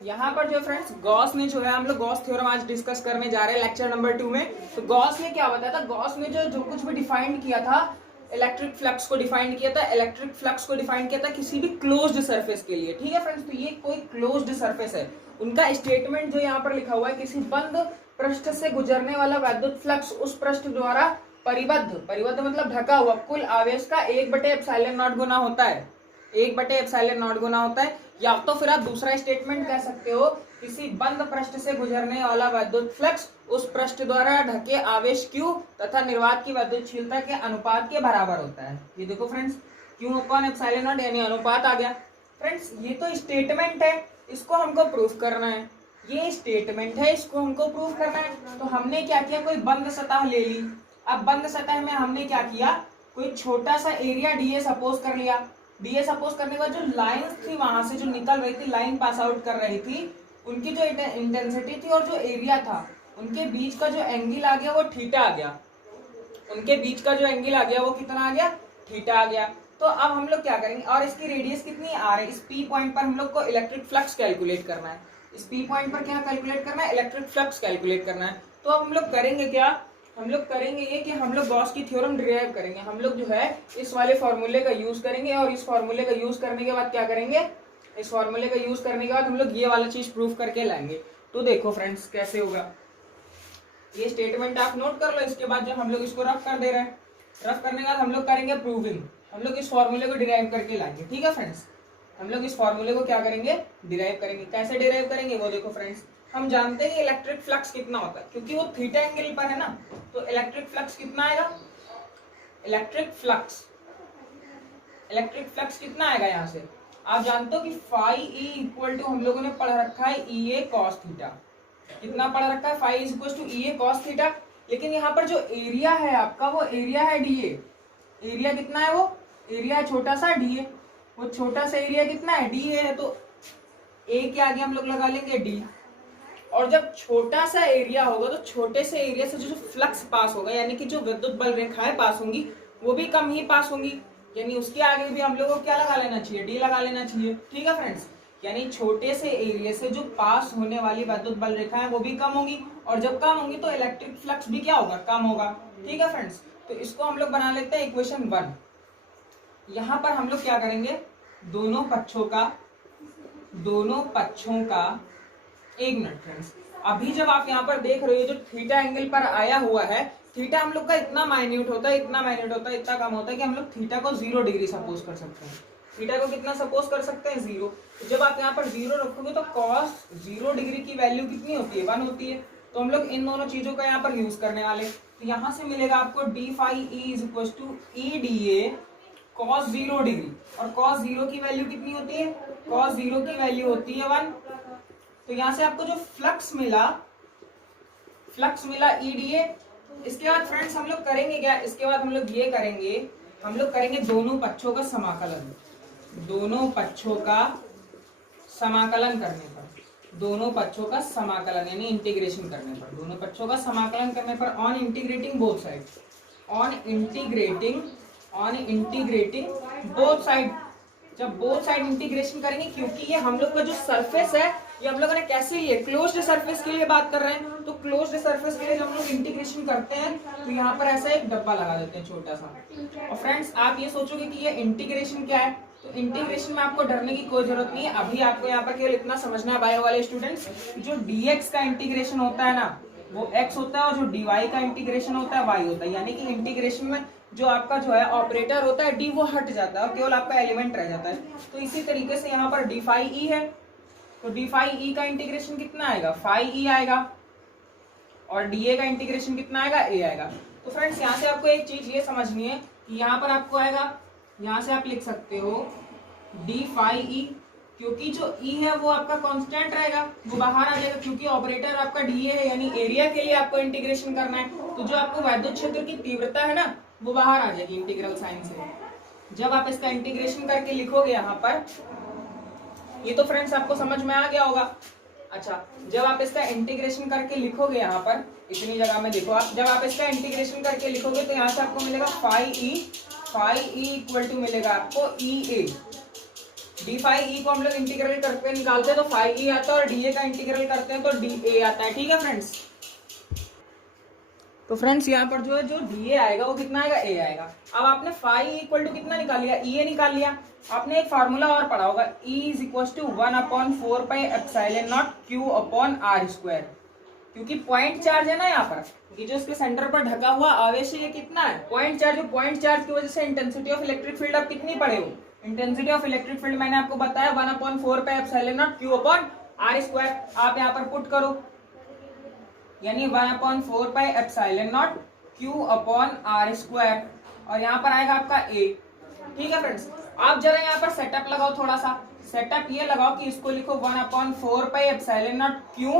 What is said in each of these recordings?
यहाँ पर जो फ्रेंड्स गॉस ने जो है, हम लोग गॉस थ्योरम आज डिस्कस करने जा रहे हैं लेक्चर नंबर 2 में। तो गॉस ने क्या बताया था, गॉस ने जो कुछ भी डिफाइन किया था, इलेक्ट्रिक फ्लक्स को डिफाइन किया था, इलेक्ट्रिक फ्लक्स को डिफाइन किया था किसी भी क्लोज्ड सरफेस के लिए। ठीक है फ्रेंड्स, तो ये कोई क्लोज्ड सरफेस है। उनका स्टेटमेंट जो यहाँ पर लिखा हुआ है, किसी बंद पृष्ठ से गुजरने वाला वैद्युत फ्लक्स उस पृष्ठ द्वारा परिबद्ध मतलब ढका हुआ कुल आवेश का 1/ε0 गुना होता है। 1/ε0 गुना होता है। या तो फिर आप दूसरा स्टेटमेंट कह सकते हो, किसी बंद पृष्ठ से गुजरने वाला वैद्युत फ्लक्स उस पृष्ठ द्वारा ढके आवेश Q तथा निर्वात की वैद्युतशीलता के अनुपात के बराबर होता है। ये देखो फ्रेंड्स, Q/ε0 यानी अनुपात आ गया। फ्रेंड्स ये तो स्टेटमेंट है, इसको हमको प्रूफ करना है। ये स्टेटमेंट है, इसको हमको प्रूफ करना है। तो हमने क्या किया, कोई बंद सतह ले ली। अब बंद सतह में हमने क्या किया, कोई छोटा सा एरिया डीए सपोज कर लिया। डीए सपोज करने के बाद जो लाइंस थी वहां से जो निकल रही थी, लाइन पास आउट कर रही थी, उनकी जो इंटेंसिटी थी और जो एरिया था, उनके बीच का जो एंगल आ गया वो थीटा आ गया। उनके बीच का जो एंगल आ गया वो कितना आ गया, थीटा आ गया। तो अब हम लोग क्या करेंगे, और इसकी रेडियस कितनी आ रही है, इस पी पॉइंट पर हम लोग को इलेक्ट्रिक फ्लक्स कैलकुलेट करना है। इस पी पॉइंट पर क्या कैलकुलेट करना है, इलेक्ट्रिक फ्लक्स कैलकुलेट करना है। तो अब हम लोग करेंगे क्या, हम लोग करेंगे ये कि हम लोग गॉस की थ्योरम डिराइव करेंगे। हम लोग जो है इस वाले फॉर्मूले का यूज करेंगे, और इस फॉर्मूले का यूज करने के बाद क्या करेंगे, इस फॉर्मूले का यूज करने के बाद हम लोग ये वाला चीज प्रूफ करके लाएंगे। तो देखो फ्रेंड्स कैसे होगा, ये स्टेटमेंट आप नोट कर लो। इसके बाद जो हम लोग इसको रफ कर दे रहे हैं, रफ करने के बाद हम लोग करेंगे प्रूविंग। हम लोग इस फॉर्मूले को डिराइव करके लाएंगे। ठीक है फ्रेंड्स, हम लोग इस फॉर्मूले को क्या करेंगे, डिराइव करेंगे। कैसे डिराइव करेंगे वो देखो फ्रेंड्स, हम जानते हैं इलेक्ट्रिक फ्लक्स कितना होता है, क्योंकि वो थीटा एंगल पर है ना। तो इलेक्ट्रिक फ्लक्स कितना आएगा, इलेक्ट्रिक फ्लक्स कितना आएगा, यहाँ से आप जानते हो कि फाई ई इक्वल टू, हम लोगों ने पढ़ रखा है ई ए कॉस थीटा। कितना पढ़ रखा है, phi is equal to E A cos theta. लेकिन यहाँ पर जो एरिया है आपका, वो एरिया है डी ए। एरिया कितना है, वो एरिया है छोटा सा डी ए। वो छोटा सा एरिया कितना है, डी है। तो ए के आगे हम लोग लगा लेंगे डी। और जब छोटा सा एरिया होगा तो छोटे से एरिया से जो फ्लक्स पास होगा, यानी कि जो विद्युत बल रेखाएं पास होंगी वो भी कम ही पास होंगी, यानी उसके आगे भी हम लोग को क्या लगा लेना चाहिए, डी लगा लेना चाहिए। ठीक है फ्रेंड्स, यानी छोटे से एरिया से जो पास होने वाली विद्युत बल रेखाएं वो भी कम होंगी, और जब कम होंगी तो इलेक्ट्रिक फ्लक्स भी क्या होगा, कम होगा। ठीक है फ्रेंड्स, तो इसको हम लोग बना लेते हैं इक्वेशन 1। यहाँ पर हम लोग क्या करेंगे, दोनों पक्षों का एक मिनट फ्रेंड्स, अभी जब आप यहाँ पर देख रहे हो जो थीटा एंगल पर आया हुआ है, थीटा हम लोग का इतना माइन्यूट होता है, इतना कम होता है कि हम लोग थीटा को 0 डिग्री सपोज कर सकते हैं। थीटा को कितना सपोज कर सकते हैं, 0। तो जब आप यहाँ पर 0 रखोगे तो कॉस 0 डिग्री की वैल्यू कितनी होती है, 1 होती है। तो हम लोग इन दोनों चीजों का यहाँ पर यूज करने वाले। तो यहाँ से मिलेगा आपको D phi E is equal to E D A cos 0 degree. और कॉस 0 की वैल्यू कितनी होती है, कॉस 0 की वैल्यू होती है 1। तो यहाँ से आपको जो फ्लक्स मिला ईडीए। इसके बाद फ्रेंड्स हम लोग करेंगे क्या, इसके बाद हम लोग ये करेंगे, हम लोग करेंगे दोनों पक्षों का समाकलन। दोनों पक्षों का समाकलन करने पर, दोनों पक्षों का समाकलन यानी इंटीग्रेशन करने पर, दोनों पक्षों का समाकलन करने पर on integrating both side, on integrating both side. जब बोथ साइड इंटीग्रेशन करेंगे, क्योंकि ये हम लोग का जो सरफेस है, ये हम लोगों ने कैसे लिए, क्लोज्ड सरफेस के लिए बात कर रहे हैं। तो क्लोज्ड सरफेस के लिए जब हम लोग इंटीग्रेशन करते हैं तो यहाँ पर ऐसा एक डब्बा लगा देते हैं छोटा सा। और फ्रेंड्स आप ये सोचोगे कि ये इंटीग्रेशन क्या है, तो इंटीग्रेशन में आपको डरने की कोई जरूरत नहीं है। अभी आपको यहाँ पर केवल इतना समझना है बायो वाले स्टूडेंट्स, जो dx का इंटीग्रेशन होता है ना वो x होता है, और जो dy का इंटीग्रेशन होता है y होता है। यानी कि इंटीग्रेशन में जो आपका जो है ऑपरेटर होता है d वो हट जाता है और केवल आपका एलिमेंट रह जाता है। तो इसी तरीके से यहाँ पर डी फाई ई है, तो डी फाई ई का इंटीग्रेशन कितना आएगा, फाई ई आएगा, और डीए का इंटीग्रेशन कितना आएगा, ए आएगा। तो फ्रेंड्स यहाँ से आपको एक चीज ये समझनी है कि यहाँ पर आपको आएगा, यहाँ से आप लिख सकते हो डी फाई ई, क्योंकि जो ई है वो आपका कांस्टेंट रहेगा, वो बाहर आ जाएगा, क्योंकि ऑपरेटर आपका डी है, यानी एरिया के लिए आपको इंटीग्रेशन करना है। तो जो आपको वैद्युत क्षेत्र की तीव्रता है ना वो बाहर आ जाएगी इंटीग्रल साइन से। जब आप इसका इंटीग्रेशन करके लिखोगे यहाँ पर, ये तो फ्रेंड्स आपको समझ में आ गया होगा। अच्छा, जब आप इसका इंटीग्रेशन करके लिखोगे यहाँ पर इतनी जगह में देखो आप, जब आप इसका इंटीग्रेशन करके लिखोगे तो यहाँ से आपको मिलेगा फाई ई इक्वल टू मिलेगा आपको ई ए। डी फाई ई को हम लोग इंटीग्रल करके निकालते हैं तो फाई ई आता है, और डी ए का इंटीग्रल करते हैं तो डी ए आता है। ठीक है फ्रेंड्स, तो फ्रेंड्स यहाँ पर जो है जो डी ए आएगा वो कितना आएगा, ए आएगा। अब आपने फाई इक्वल टू कितना निकाल लिया, ई ए निकाल लिया। आपने एक फार्मूला और पढ़ा होगा, E is equal to 1/4 pi epsilon naught Q upon R square, क्योंकि पॉइंट चार्ज है ना यहाँ पर, ये जो इसके सेंटर पर ढका हुआ आवेश है ये कितना है, पॉइंट चार्ज। पॉइंट चार्ज की वजह से इंटेंसिटी ऑफ इलेक्ट्रिक फील्ड आप कितनी पढ़े हो, इंटेंसिटी ऑफ इलेक्ट्रिक फील्ड मैंने आपको बताया 1/4 pi epsilon naught Q upon R square. आप यहाँ पर पुट करो, यानी 1/4 pi epsilon naught Q upon R square, और यहाँ पर आएगा आपका ए। ठीक है फ्रेंड्स, आप जरा यहाँ पर सेटअप लगाओ, थोड़ा सा सेटअप ये लगाओ कि इसको लिखो 1/4 पाई एप्सिलॉन नॉट क्यू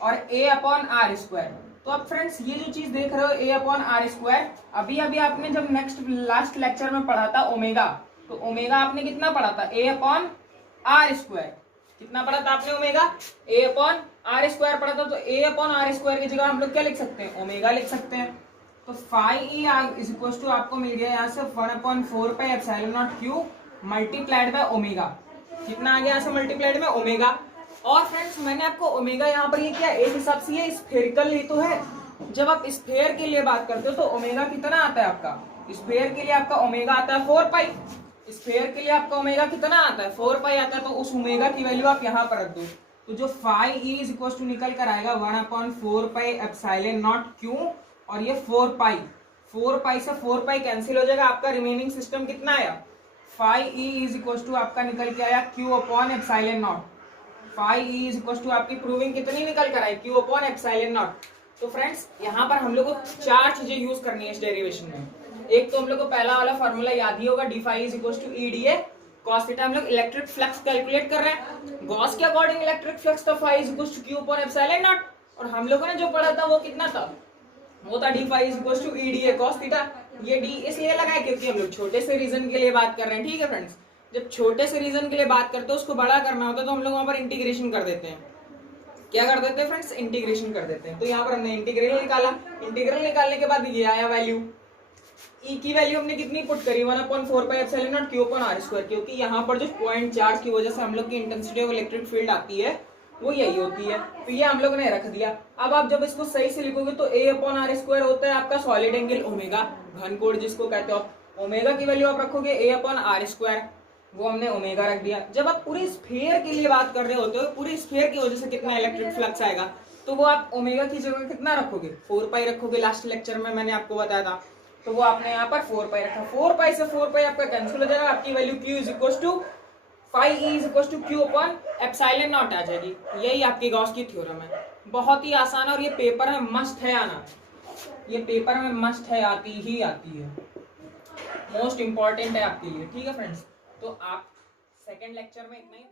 और ए अपॉन आर स्क्वायर। तो अब फ्रेंड्स ये जो चीज देख रहे हो ए अपॉन आर स्क्वायर, अभी अभी आपने जब लास्ट लेक्चर में पढ़ा था ओमेगा, तो ओमेगा आपने कितना पढ़ा था, ए अपॉन आर स्क्वायर। कितना पढ़ा था आपने omega, A upon R square पढ़ा था। तो ए अपॉन आर स्क्वायर की जगह हम लोग क्या लिख सकते हैं, ओमेगा लिख सकते हैं। तो phi E is equal to आपको मिल गया यहाँ से 1/4 pi epsilon naught Q multiplied by omega. कितना आ गया यहाँ से मल्टीप्लाइड में ओमेगा। और फ्रेंड्स मैंने आपको ओमेगा यहाँ पर ये क्या एक हिसाब से ये स्फेरिकल ही तो है, जब आप स्फेयर के लिए बात करते हो तो ओमेगा कितना आता है आपका, स्फेयर के लिए आपका ओमेगा आता है 4 पाई, स्फेयर के लिए आपका ओमेगा कितना आता है 4 पाई आता है। तो उस ओमेगा की वैल्यू आप यहाँ पर रख दो, तो जो phi E is equal to निकल कर आएगा 1/4 पाई एप्सिलॉन नॉट क्यू, और ये 4 पाई, 4 पाई से 4 पाई कैंसिल हो जाएगा, आपका रिमेनिंग सिस्टम कितना आया, phi E is equal to आपका निकल के आया Q upon epsilon naught. Phi E is equal to आपकी प्रूविंग कितनी निकल कर आई, क्यू अपॉन एप्सिलॉन नॉट। तो फ्रेंड्स यहाँ पर हम लोग को 4 चीजें यूज करनी है इस डेरिवेशन में। एक तो हम लोग को पहला वाला फॉर्मूला याद ही होगा, D phi is equal to E D A cos theta. हम लोग इलेक्ट्रिक फ्लक्स कैलकुलेट कर रहे हैं, गॉस के अकॉर्डिंग इलेक्ट्रिक फ्लक्स था phi is equal to Q upon epsilon naught, और हम लोगों ने जो पढ़ा था वो कितना था, वो था D phi is equal to E D A cos theta. ये डी इसलिए लगा है क्योंकि हम लोग छोटे से रीजन के लिए बात कर रहे हैं। ठीक है फ्रेंड्स, जब छोटे से रीजन के लिए बात करते हैं उसको बड़ा करना होता है तो हम लोग वहां पर इंटीग्रेशन कर देते हैं। क्या कर देते हैं फ्रेंड्स, इंटीग्रेशन कर देते हैं। तो यहाँ पर हमने इंटीग्रल निकाला, इंटीग्रल निकालने के बाद ये आया वैल्यू, ई की वैल्यू हमने कितनी पुट करी 1/4 pi epsilon naught Q upon R square, क्योंकि यहाँ पर जो पॉइंट चार्ज की वजह से हम लोग की इंटेंसिटी ऑफ इलेक्ट्रिक फील्ड आती है वो यही होती है। तो ये हम लोग ने रख दिया। अब आप जब इसको सही से लिखोगे तो ए अपॉन आर स्क्वायर होता है आपका सॉलिड एंगल ओमेगा, घन कोण जिसको कहते हो। ओमेगा की वैल्यू आप रखोगे ए अपॉन आर स्क्वायर, वो हमने ओमेगा रख दिया। जब आप पूरी स्फीयर के लिए बात कर रहे होते हो, पूरी स्फीयर की वजह से कितना इलेक्ट्रिक फ्लक्स आएगा, तो वो आप ओमेगा की जगह कितना रखोगे, 4 पाई रखोगे। लास्ट लेक्चर में मैंने आपको बताया था, तो वो आपने यहाँ पर 4 पाई रखा। 4 पाई से 4 पाई आपका कैंसिल हो जाएगा, आपकी value Q is equal to phi E is equal to Q upon epsilon nought आ जाएगी। यही आपकी गॉस की थ्योरम है, बहुत ही आसान है और ये पेपर में मस्ट है आना, ये पेपर में मस्ट है, आती ही आती है, मोस्ट इंपॉर्टेंट है आपके लिए। ठीक है फ्रेंड्स, तो आप सेकेंड लेक्चर में इतना ही।